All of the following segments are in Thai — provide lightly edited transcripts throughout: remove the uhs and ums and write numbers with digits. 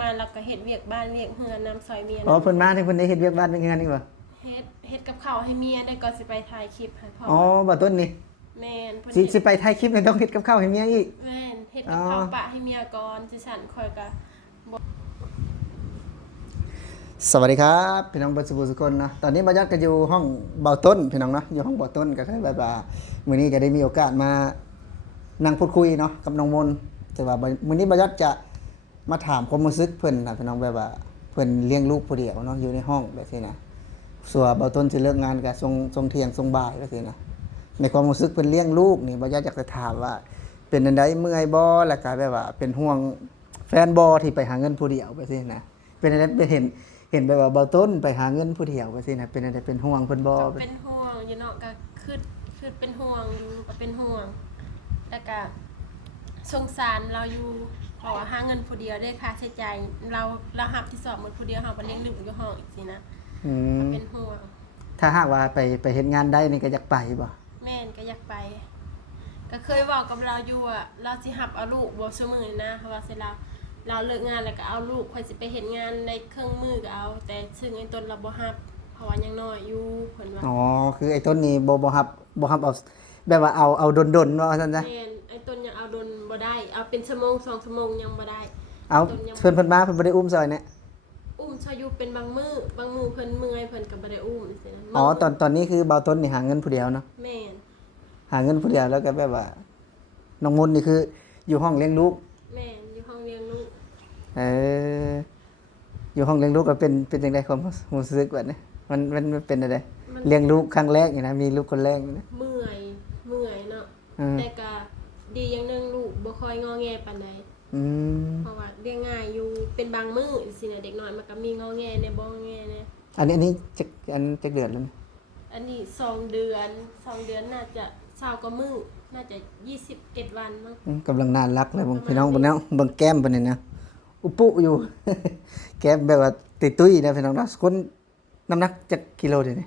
มาแล้วก็เฮ็ดเวียกบ้านเวียกเฮือนนำซอยเมีย อ๋อเพิ่นมาที่เพิ่นได้เฮ็ดเวียกบ้านเวียกงานนี่บ่ เฮ็ดกับข้าวให้เมียได้ก่อนสิไปถ่ายคลิปให้พ่อ อ๋อบ่ต้นนี่ แม่นเพิ่น สิไปถ่ายคลิปนี่ต้องเฮ็ดกับข้าวให้เมียอีก แม่นเฮ็ดกับข้าวปะให้เมียก่อนสิฉันค่อยก็ สวัสดีครับพี่น้องเบิดสุสุคนนะตอนนี้บ่ยัดก็อยู่ห้องเบาต้นพี่น้องเนาะอยู่ห้องเบาต้นก็คือแบบว่ามื้อนี้ก็ได้มีโอกาสมานั่งพูดคุยเนาะกับน้องมนต์แต่ว่ามื้อนี้บ่ยัดจะมาถามความรู้สึกเพิ่นนะพี่น้องแบบว่าเพิ่นเลี้ยงลูกผู้เดียวเนาะอยู่ในห้องแบบนี้นะส่วนเบาต้นสิเลิกงานก็ส่งเที่ยงส่งบ่ายแบบนี้นะในความรู้สึกเพิ่นเลี้ยงลูกนี่บ่ยัดอยากจะถามว่าเป็นจังไดเมื่อยบ่แล้วก็แบบว่าเป็นห่วงแฟนบ่ที่ไปหาเงินผู้เดียวแบบนี้นะเป็นจังไดไปเห็นแบบว่าเบาต้นไปหาเงินผู้เดียวแบบนี้นะเป็นจังไดเป็นห่วงเพิ่นบ่ ก็เป็นห่วงอยู่เนาะก็คือเป็นห่วงอยู่ก็เป็นห่วงแล้วก็สงสารเราอยู่เพราะว่าหาเงินผู้เดียวได้ค่าใช้จ่ายเรารับที่สอบหมดผู้เดียวเฮาบ่เลี้ยงลูกอยู่ห้องอีกสินะ อื ก็ ม เป็นห่วง ถ้าหากว่าไปเฮ็ดงานได้นี่ก็อยากไปบ่ แม่นก็อยากไป ก็เคยบอกกับเราอยู่อ่ะเราสิหับเอาลูกบ่ซุมื้อนะเพราะว่าเสร็จแล้วเราเลิกงานแล้วก็เอาลูกค่อยสิไปเฮ็ดงานในเครื่องมือก็เอา แต่ซึ่งไอ้ต้นเราบ่หับเพราะว่ายังน้อยอยู่เพิ่นว่า อ๋อคือไอ้ต้นนี้บ่รับเอาแบบว่าเอาดนๆว่าซั่นซะ แม่นไอ้ต้นยังเอาโดนบ่ได้เอาเป็นชั่วโมง2ชั่วโมงยังบ่ได้ เอาเพิ่นมาเพิ่นบ่ได้อุ้มซอยเนี่ย อุ้มชายุเป็นบางมื้อเพิ่นเมื่อยเพิ่นก็บ่ได้อุ้มจังซี่นะ อ๋อตอนนี้คือเบาต้นนี่หาเงินผู้เดียวเนาะ แม่น หาเงินผู้เดียวแล้วก็แบบว่าน้องมนต์นี่คืออยู่ห้องเลี้ยงลูก แม่นอยู่ห้องเลี้ยงลูก เอออยู่ห้องเลี้ยงลูกก็เป็นจังได๋ความรู้สึกแบบนี้มันเป็นจังได๋เลี้ยงลูกครั้งแรกนี่นะมีลูกคนแรกนี่นะ เมื่อยเนาะ อืม แต่ก็ดีอย่างหนึงลูกบ่ค่อยงอแงปานใด อืม เพราะว่าเลี้ยงง่ายอยู่เป็นบางมื้อสินะเด็กน้อยมันก็มีงอแงในบ่งอแงเนี่ย อันนี้จักเดือนแล้วนะ อันนี้2 เดือนน่าจะ20กว่ามื้อน่าจะ21วันมั้ง กำลังน่ารักเลยพี่น้องบ่แนวเบิ่งแก้มเพิ่นนี่นะอุปุอยู่ แก้มแบบว่าติดตุ้ยนะพี่น้องเนาะคนน้ำหนักจักกิโลเดี๋ยวนี้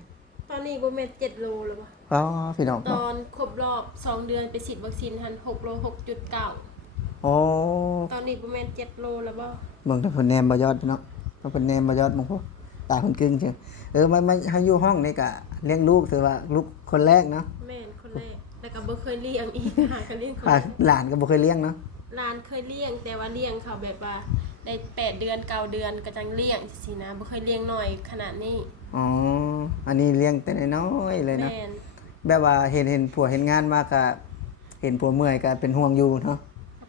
ตอนนี้บ่แม่น7โลแล้วบ่ อ๋อพี่น้อง ตอนครบรอบ2 เดือนไปฉีดวัคซีนหัน6โล 6.9 อ๋อ ตอนนี้ประมาณ7โลแล้วบ่ เบิ่งแต่เพิ่นแนมบ่ยอดพี่น้องเพิ่นแนมบ่ยอดมองพอตาเพิ่นกึ่งเชียวมันเฮาอยู่ห้องนี่ก็เลี้ยงลูกถือว่าลูกคนแรกเนาะ แม่นคนแรกแล้วก็บ่เคยเลี้ยงอีก หาก็เลี้ยงคน หลานก็บ่เคยเลี้ยงเนาะ หลานเคยเลี้ยงแต่ว่าเลี้ยงเขาแบบว่าได้8เดือน9เดือนก็จังเลี้ยงจังซี่นะบ่เคยเลี้ยงน้อยขนาดนี้ อ๋ออันนี้เลี้ยงแต่น้อยๆเลยเนาะ แม่น แบบว่าเห็นผัวเห็นงานมาก็เห็นผัวเมื่อยก็เป็นห่วงอยู่เนาะ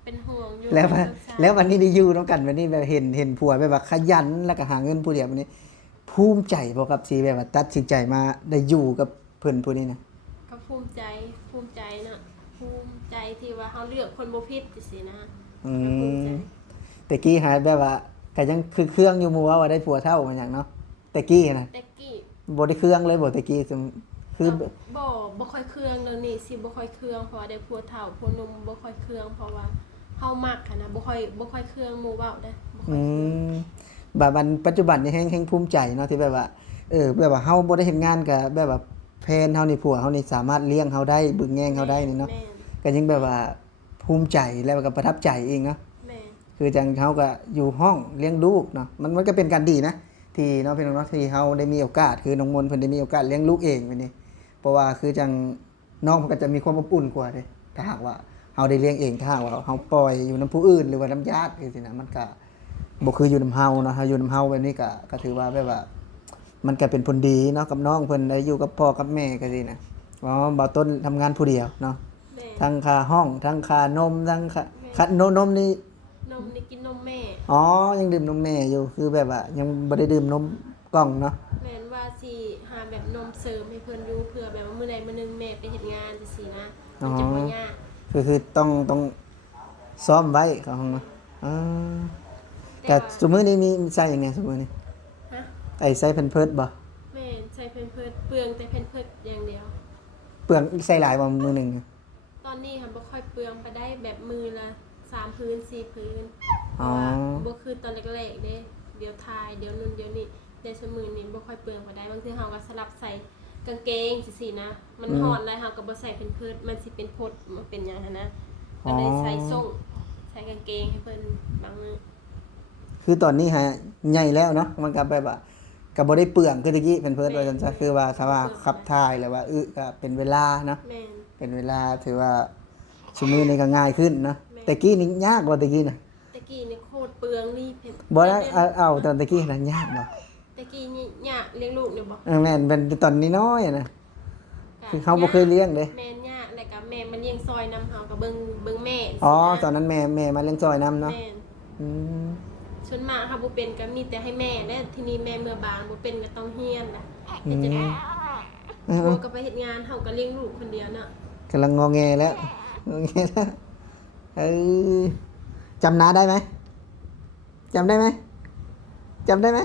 เป็นห่วงอยู่ แล้ว สงสาร แล้ววันนี้ได้อยู่น้ำกันวันนี้แบบเห็นผัวแบบว่าขยันแล้วก็หาเงินผู้เดียววันนี้ ภูมิใจบ่ครับสิแบบว่าตัดสินใจมาได้อยู่กับเพิ่นผู้นี้นะ ก็ภูมิใจเนาะภูมิใจที่ว่าเฮาเลือกคนบ่ผิดจังซี่นะ อื ก็ภูมิใจ มแต่กี้หาแบบว่าก็ยังคือเครื่องอยู่หมู่ว่าได้ผัวเท่ามันหยังเนาะแต่กี้นะ แต่กี้ บ่ได้เครื่องเลยบ่แต่กี้คือ บ่ค่อยเครื่องแล้วนี่สิบ่ค่อยเครื่องเพราะว่าได้ผัวเฒ่าผัวหนุ่มบ่ค่อยเครื่องเพราะว่าเฮามักหันนะบ่ค่อยเครื่องหมู่เว้าเด้บ่ค่ อื อยเครื่อง มแบบมันปัจจุบันนี่แฮงภูมิใจเนาะที่แบบว่าแบบว่าเฮาบ่ได้เฮ็ดงานก็แบบว่าแฟนเฮานี่ผัวเฮานี่สามารถเลี้ยงเฮาได้บึงแยงเฮาได้นี่เนาะ แม่ ก็ยิ่งแบบว่าภูมิใจแล้วก็ประทับใจเองเนาะ แม่ คือจังเฮาก็อยู่ห้องเลี้ยงลูกเนาะมันก็เป็นการดีนะที่เนาะพี่น้องเนาะที่เฮาได้มีโอกาสคือน้องมนต์เพิ่นได้มีโอกาสเลี้ยงลูกเองแบบนี้เพราะว่าคือจังน้องเพิ่นก็จะมีความอบอุ่นกว่าเด้ถ้าหากว่าเฮาได้เลี้ยงเองถ้าหากว่าเฮาปล่อยอยู่นํผู้อื่นหรือว่านํญาติจังซี่นะมันก็บ่คืออยู่นํเฮาเนาะเฮาอยู่นํเฮาแบบนี้ก็ถือว่าแบบว่า มันก็เป็นผลดีเนาะกับน้องเพิ่นได้อยู่กับพ่อกับแม่ก็สินะอ๋อบ่าวต้นทำงานผู้เดียวเนาะ แม่ ทั้งค่าห้องทั้งค่านมทั้งค่านมนี่ นมนี่กินนมแม่ อ๋อยังดื่มนมแม่อยู่คือแบบว่ายังบ่ได้ดื่มนมกล่องเนาะ แม่นว่าสิหาแบบนมเสริมให้เพิ่นอยู่เผื่อแบบว่ามื้อใดมื้อหนึงแม่ไปเฮ็ดงานจังซี่นะมันจะบ่ยาก คือต้องซ้อมไว้ครับห้องเนาะอ่าแต่สมมื้อนี้มีใส่ยังไงสมมื้อนี้ ฮะ ไอ้ใส่แพมเพิร์สบ่ แม่นใช้เพิ่นเปลืองแต่เพิ่นอย่างเดียว เปลืองใส่หลายบ่มื้อหนึง ตอนนี้ค่ะบ่ค่อยเปลืองไปได้แบบมือละ3พื้น4พื้นเพ อ๋อ ราะว่าบ่คือตอนแรกๆเด้เดี๋ยวทายเดี๋ยวนู่นเดี๋ยวนี่แต่ซุมื้อนี้บ่ค่อยเปลืองไปได้บางทีเฮาก็สลับใส่กางเกงจังซี่นะมันฮ้อนแล้วเฮาก็บ่ใส่เพิ่นมันสิเป็นพดมันเป็นหยังหั่นนะก็เลยใส่ส่งใส่กางเกงให้เพิ่นบางมื้อ คือตอนนี้ฮะใหญ่แล้วเนาะมันก็แบบว่าก็บ่ได้เปลืองคือตะกี้เพิ่นว่าซั่นซะคือว่าถ้าว่าขับถ่ายหรือว่าก็เป็นเวลาเนาะ แม่น เป็นเวลาถือว่าชั่วโมงนี้ก็ง่ายขึ้นเนาะ แม่ แต่กี้นี่ยากกว่าตะกี้น่ะ ตะกี้นี่โคตรเปลืองนี่เผ็ด บ่ได้เอาตอนตะกี้น่ะยากเนาะ ตะกี้นี่ยากเลี้ยงลูกเนี่ยบ่ แม่นเป็นตอนนี้น้อยอะนะคือเขาบ่เคยเลี้ยงเด้ แม่นยากแล้วก็แม่มาเลี้ยงซอยนำเฮาก็เบิ่งแม่ อ๋อตอนนั้นแม่มาเลี้ยงซอยน้ำเนาะ แม่น อืม ส่วนมากค่ะบ่เป็นก็มีแต่ให้แม่และทีนี้แม่เมื่อบานบ่เป็นก็ต้องเฮียนน่ะ อื เฮ็ด ม จังได๋ เออ ผัวก็ไปเฮ็ดงานเฮาก็เลี้ยงลูกคนเดียวเนาะ กำลังงอแงแล้วงอแงแล้วเออจำน้าได้ไหมจำได้ไหมจำได้ไหม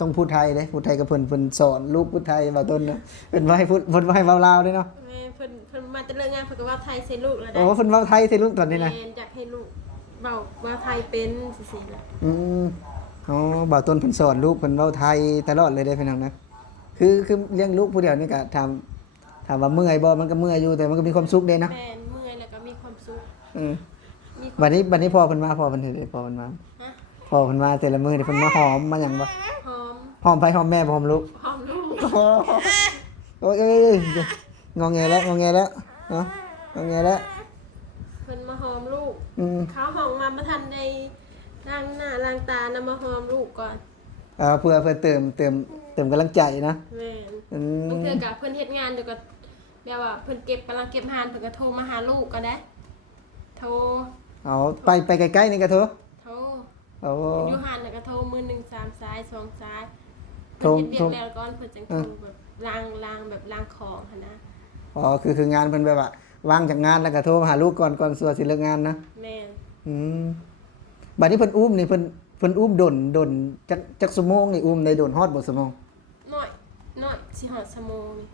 ต้องพูดไทยเด้พูดไทยกับเพิ่นสอนลูกพูดไทยบ่าต้นเนาะเพิ่นบ่ให้พูดเพิ่นบ่ให้เว้าลาวเด้เนาะ แม่เพิ่นมาแต่เลิกงานเพิ่นก็เว้าไทยใส่ลูกแล้ว โอ้ ได้ เพิ่นเว้าไทยใส่ลูกตอนนี้นะ แม่นอยากให้ลูกเว้าไทยเป็นซื่อๆล่ะ อืมอ๋อบ่าวต้นเพิ่นสอนลูกเพิ่นเว้าไทยตลอดเลยได้พี่น้องนะคือเลี้ยงลูกผู้เดียวนี่ก็ถามว่าเมื่อยบ่มันก็เมื่อยอยู่แต่มันก็มีความสุขเด้เนาะ แม่นเมื่อยแล้วก็มีความสุข อืม มีความ บัดนี้พ่อเพิ่นมาพ่อเพิ่นเฮ็ดได้พ่อเพิ่นมา ฮะ พ่อเพิ่นมาแต่ละมื้อนี่เพิ่นมาหอมมาหยังบ่ หอม หอมไปหอมแม่บ่หอมลูก หอมลูก โอ้ยเอ้ยงอแงแล้วงอแงแล้วเนาะงอแงแล้ว เพิ่นมาหอมลูก อืม เขาห้องมาบ่ทันได้ล้างหน้าล้างตานำมาหอมลูกก่อน เพื่อเติมกำลังใจนะ แม่น อื บาง ม เทื่อก็เพิ่นเฮ็ดงานเดี๋ยวก็แบบว่าเพิ่นกำลังเก็บหานเพิ่นก็โทรมาหาลูกก็ได้โทร เอาไปใกล้ๆนี่ก็เถอะ โทร โอ้ อยู่หานน่ะก็โทรมือหนึ่ง3สาย2สาย โทร เพิ่นเฮ็ดเวียกแล้วก่อนเพิ่นจังโทรแบบล้างแบบล้างของหั่นนะ อ๋อคืองานเพิ่นแบบว่าว่างจากงานแล้วก็โทรมาหาลูกก่อนสัวสิเลิกงานนะ แม่น อืมบัดนี้เพิ่นอุ้มนี่เพิ่นอุ้มดนจักชั่วโมงนี่อุ้มได้ดนฮอดบ่ชั่วโมง น้อยสิฮอดชั่วโมงนี่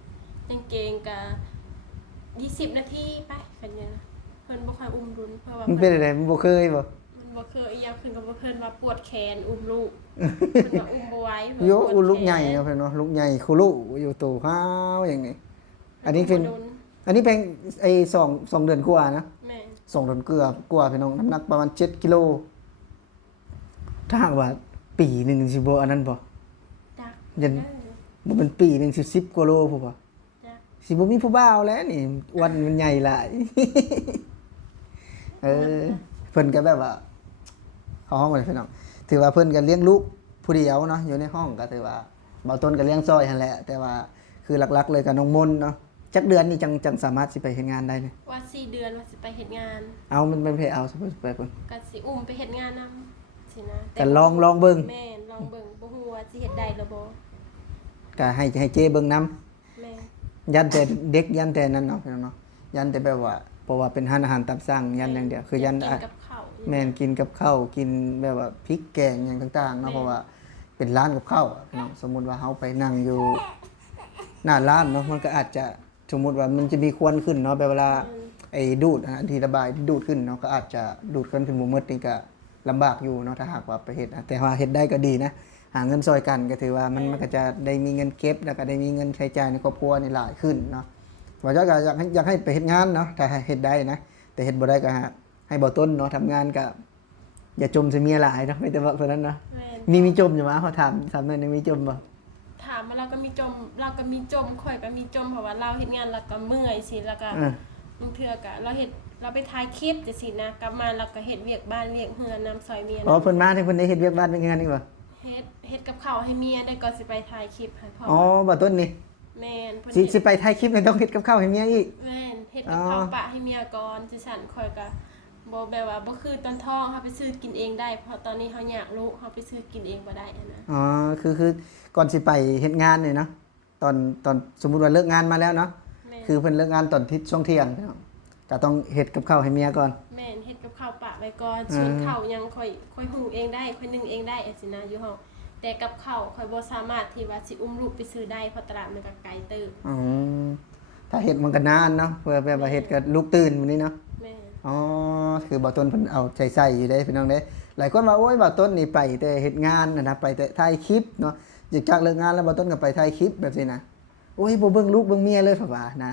กางเกงก็20นาทีไปกันเนี่ยนะเพิ่นบ่ค่อยอุ้มรุนเพราะว่า มันเป็นอะไรมันบ่เคยบ่ มันบ่เคยอีหยังเพิ่นก็บ่เพิ่นว่าปวดแขนอุ้มลูกเพิ่นว่าอุ้มบ่ไหวเพิ่น โย ปวด อุลูก แขน ใหญ่เนาะเพิ่นเนาะลูกใหญ่คุลุอยู่ตู่ฮ้าวอย่างนี้อันนี้เป็น บ่โด อันนี้เป็นไอ้2เดือนกว่านะ แม่น 2เดือนกว่าพี่น้องน้ำหนักประมาณ7กิโลถ้าหากว่าปีหนึงสิบ่อันนั้นบ่ จัก ยัน บ่เป็นปีหนึงสิ10กว่าโลพุ่นบ่ จัก สิบ่มีผู้บ่าวแล้วนี่อ้วนมันใหญ่หลาย เออเพิ่นก็แบบว่าเข้าห้องเลยพี่น้องถือว่าเพิ่นก็เลี้ยงลูกผู้เดียวเนาะอยู่ในห้องก็ถือว่าเบาต้นก็เลี้ยงซอยหั่นแหละ แต่ว่าคือหลักๆเลยกับน้องมนต์เนาะจักเดือนนี่จังสามารถสิไปเฮ็ดงานได้เนี่ย ว่า4 เดือนว่าสิไปเฮ็ดงาน เอามันเป็นเพเอาสิไปเพิ่น ก็สิอุ้มไปเฮ็ดงานนำสินะ ก็ลองเบิ่ง แม่นลองเบิ่งบ่ฮู้ว่าสิเฮ็ดได้หรือบ่ ก็ให้เจ้เบิ่งนํ แม่น ยันแต่เด็กยันแต่นั้นเนาะพี่น้องเนาะยันแต่แบบว่าเพราะว่าเป็นร้านอาหารตามสั่งยันอย่างเดียวคือยัน กินกับข้าว แม่นกินกับข้าวกินแบบว่าพริกแกงอย่างต่างๆเนาะเพราะว่าเป็นร้านกับข้าวอะพี่น้องสมมุติว่าเฮาไปนั่งอยู่หน้าร้านเนาะมันก็อาจจะสมมุติว่ามันจะมีควันขึ้นเนาะแบบเวลาไอ้ดูดอันที่ระบายที่ดูดขึ้นเนาะก็อาจจะดูดขึ้นบ่หมดนี่ก็ลำบากอยู่เนาะถ้าหากว่าไปเฮ็ดนะแต่ว่าเฮ็ดได้ก็ดีนะหาเงินซอยกันก็ถือว่ามันก็จะได้มีเงินเก็บแล้วก็ได้มีเงินใช้จ่ายในครอบครัวนี่หลายขึ้นเนาะว่าจะก็อยากให้ไปเฮ็ดงานเนาะถ้าเฮ็ดได้นะแต่เฮ็ดบ่ได้ก็ให้บ่ต้นเนาะทำงานก็อย่าจมใส่เมียหลายเนาะไม่แต่ว่าเท่านั้นเนาะ แม่น มีจมอยู่มั้ยเขาถามหน่อยนึงมีจมบ่ ถามว่าเราก็มีจมข่อยก็มีจมเพราะว่าเราเฮ็ดงานแล้วก็เมื่อยสิแล้วก็ อ่า บางเทื่อก็เราไปถ่ายคลิปจังซี่นะกลับมาเราก็เฮ็ดเวียกบ้านเวียกเฮือนนำซอยเมีย อ๋อเพิ่นมาที่เพิ่นได้เฮ็ดเวียกบ้านเป็นงานนี่บ่ เฮ็ดกับข้าวให้เมียได้ก่อนสิไปถ่ายคลิปให้พ่อ อ๋อบ่ต้นนี่ แม่นเพิ่น สิ เฮ็ด สิไปถ่ายคลิปนี่ต้องเฮ็ดกับข้าวให้เมียอีก แม่นเฮ็ดกับข้าวปะให้เมียก่อนสิสั่นข่อยก็บ่แบบว่าบ่คือตอนท้องเฮาไปซื้อกินเองได้เพราะตอนนี้เฮาอยากลูกเฮาไปซื้อกินเองบ่ได้อะนะ อ๋อคือก่อนสิไปเฮ็ดงานนี่เนาะตอนสมมุติว่าเลิกงานมาแล้วเนาะ แม่น คือเพิ่นเลิกงานตอนช่วงเที่ยงเนาะก็ต้องเฮ็ดกับข้าวให้เมียก่อน แม่นเฮ็ดกับข้าวปะไว้ก่อนส่วนข้าวยังค่อยหุงเองได้ค่อยนึ่งเองได้อะสินะอยู่ห้องแต่กับข้าวค่อยบ่สามารถที่ว่าสิอุ้มลูกไปซื้อได้เพราะตลาดมันก็ไกลเติบ อ๋อถ้าเฮ็ดมันก็นานเนาะเพื่อแบบว่าเฮ็ดก็ลูกตื่นมื้อนี้เนาะ แม่น อ๋อคือบ่าวต้นเพิ่นเอาใจใส่อยู่เด้พี่น้องเด้หลายคนว่าโอ๊ยบ่าวต้นนี่ไปแต่เฮ็ดงานนะไปแต่ถ่ายคลิปเนาะจากเลิกงานแล้วบ่าวต้นก็ไปถ่ายคลิปแบบนี้นะโอ้ยบ่เบิ่งลูกเบิ่งเมียเลยพ่ะว่านะ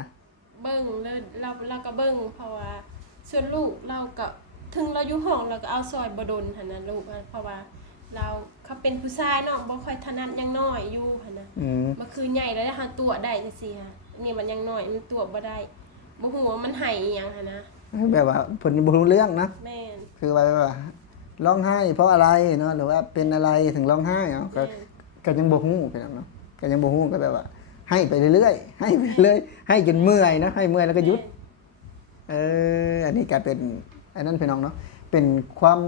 เบิ่งเลยเราก็เบิ่งเพราะว่าส่วนลูกเราก็ถึงเราอยู่ห้องเราก็เอาซอยบ่ดนหั่นน่ะลูกเพราะว่า เราเขาเป็นผู้ชายเนาะบ่ค่อยถนัดยังน้อยอยู่หั่นนะ อืม มันคือใหญ่แล้วหาตัวได้จังซี่ค่ะนี่มันยังน้อยมันตัวบ่ได้บ่ฮู้ว่ามันให้อีหยังหั่นนะ แบบว่าเพิ่นบ่รู้เรื่องนะ แม่น คือว่าแบบว่าร้องไห้เพราะอะไรเนาะหรือว่าเป็นอะไรถึงร้องไห้เนาะก็ยังบ่ฮู้พี่น้องเนาะก็ยังบ่ฮู้ก็แบบว่า ให้ไปเรื่อยๆให้ไปเรื่อยให้จนเมื่อยนะให้เมื่อยแล้วก็หยุดอันนี้ก็เป็นอันนั้นพี่น้องเนาะเป็นความ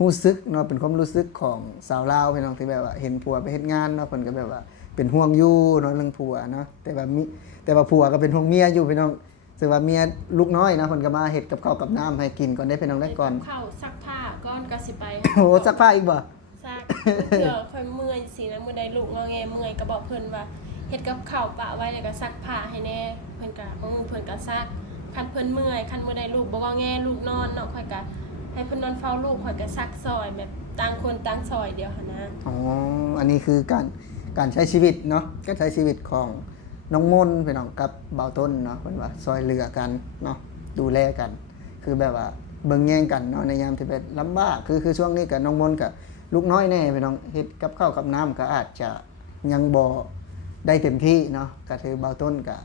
รู้สึกเนาะเป็นความรู้สึกของสาวลาวพี่น้องที่แบบว่าเห็นผัวไปเฮ็ดงานเนาะเพิ่นก็แบบว่าเป็นห่วงอยู่เนาะเรื่องผัวเนาะแต่ว่าผัวก็เป็นห่วงเมียอยู่พี่น้องซึ่งว่าเมียลูกน้อยนะเพิ่นก็มาเฮ็ดกับข้าวกับน้ำให้กินก่อนได้พี่น้องได้ก่อน เข้าซักผ้าก่อนก็สิไป โอ้โหซักผ้าอีกบ่ ซักเผื่อค่อยเมื่อยสินะมื้อใดลูกงอแงเมื่อยก็บอกเพิ่นว่าเฮ็ดกับข้าวปะไว้แล้วก็ซักผ้าให้แน่เพิ่นก็บางมื้อเพิ่นก็ซักคันเพิ่นเมื่อยคันมื้อใดลูกบ่งอแงลูกนอนเนาะค่อยก็ให้เพิ่นนอนเฝ้าลูกค่อยก็ซักซอยแบบต่างคนต่างซอยเดียวหั่นนะ อ๋ออันนี้คือการใช้ชีวิตเนาะการใช้ชีวิตของน้องมนต์พี่น้องกับเบาต้นเนาะเพิ่นว่าซอยเหลือกันเนาะดูแลกัน คือแบบว่าเบิ่งแย่งกันเนาะในยามที่เป็นลำบากคือช่วงนี้กับน้องมนต์กับลูกน้อยแน่พี่น้องเฮ็ดกับข้าวกับน้ำก็อาจจะยังบ่ได้เต็มที่เนาะก็ถือเบาต้นก็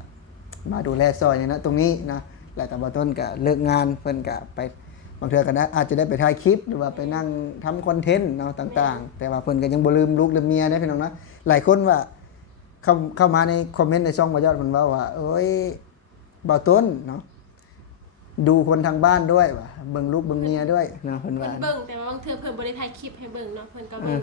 มาดูแลซอยนี่นะตรงนี้นะแล้วก็เบาต้นก็เลิกงานเพิ่นก็ไปบางเทื่อก็อาจจะได้ไปถ่ายคลิปหรือว่าไปนั่งทำคอนเทนต์เนาะต่างๆ แต่ว่าเพิ่นก็ยังบ่ลืมลูกลืมเมียนะพี่น้องนะหลายคนว่าเข้ามาในคอมเมนต์ในช่องบ่ยอดเพิ่นว่าเอ้ยเบาต้นเนาะดูคนทางบ้านด้วยว่ะเบิ่งลูกเบิ่งเมียด้วยเนาะเพิ่น เพิ่ ว่า นเบิ่งแต่ว่าบางเทื่อเพิ่นบ่ได้ถ่ายคลิปให้เบิ่งเนาะเพิ่นก็เบิ่ง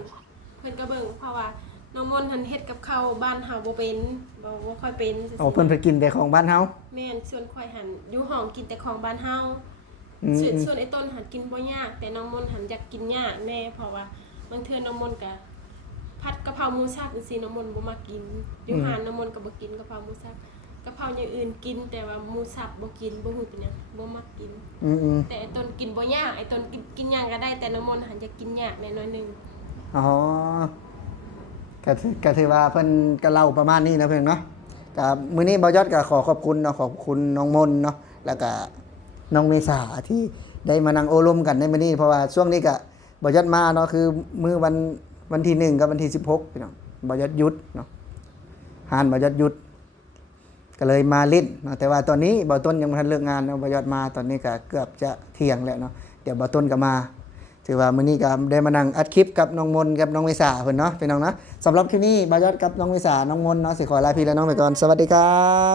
เพิ่นก็เบิ่งเพราะว่าน้องมนต์เพิ่นเฮ็ดกับข้าวบ้านเฮาบ่เป็นบ่ค่อยเป็น โอ้เพิ่นไปกินแต่ของบ้านเฮา แม่นส่วนข่อยหันอยู่ห้องกินแต่ของบ้านเฮา อืม ส่วนไอ้ต้นหันกินบ่ยากแต่น้องมนต์หันอยากกินยากแน่เพราะว่าบางเทื่อน้องมนต์ก็ผัดกะเพราหมูสับจังซี่น้องมนต์บ่มักกินอยู่หานน้องมนต์ก็บ่กินกะเพราหมูสับกะเพราอย่างอื่นกินแต่ว่าหมูสับบ่กินบ่ฮู้เป็นหยังบ่มักกิน อืม แต่ไอ้ต้นกินบ่ยากไอ้ต้นกินหยังก็ได้แต่น้องมนต์หันอยากกินยากแน่น้อยหนึง อ๋อก็ถือว่าเพิ่นก็เล่าประมาณนี้นะเพิ่นเนาะก็มื้อนี้บ่ยอดก็ขอขอบคุณเนาะขอบคุณน้องมนต์เนาะแล้วก็น้องเมษาที่ได้มานั่งโอลมกันในมื้อนี้เพราะว่าช่วงนี้ก็บ่ยอดมาเนาะคือมื้อวันที่1กับวันที่16พี่น้องบ่ยอดหยุดเนาะหานบ่ยอดหยุด ก็เลยมาเล่นเนาะแต่ว่าตอนนี้บ่าวต้นยังบ่ทันเลิกงานเนาะบ่ยอดมาตอนนี้ก็เกือบจะเที่ยงแล้วเนาะเดี๋ยวบ่าวต้นก็มาถือว่ามื้อนี้ก็ได้มานั่งอัดคลิปกับน้องมนต์กับน้องเมษาเพิ่นเนาะพี่น้องเนาะสำหรับคลิปนี้บ่าวยอดกับน้องเมษาน้องมนต์เนาะสิขอลาพี่และน้องไปก่อนสวัสดีครับ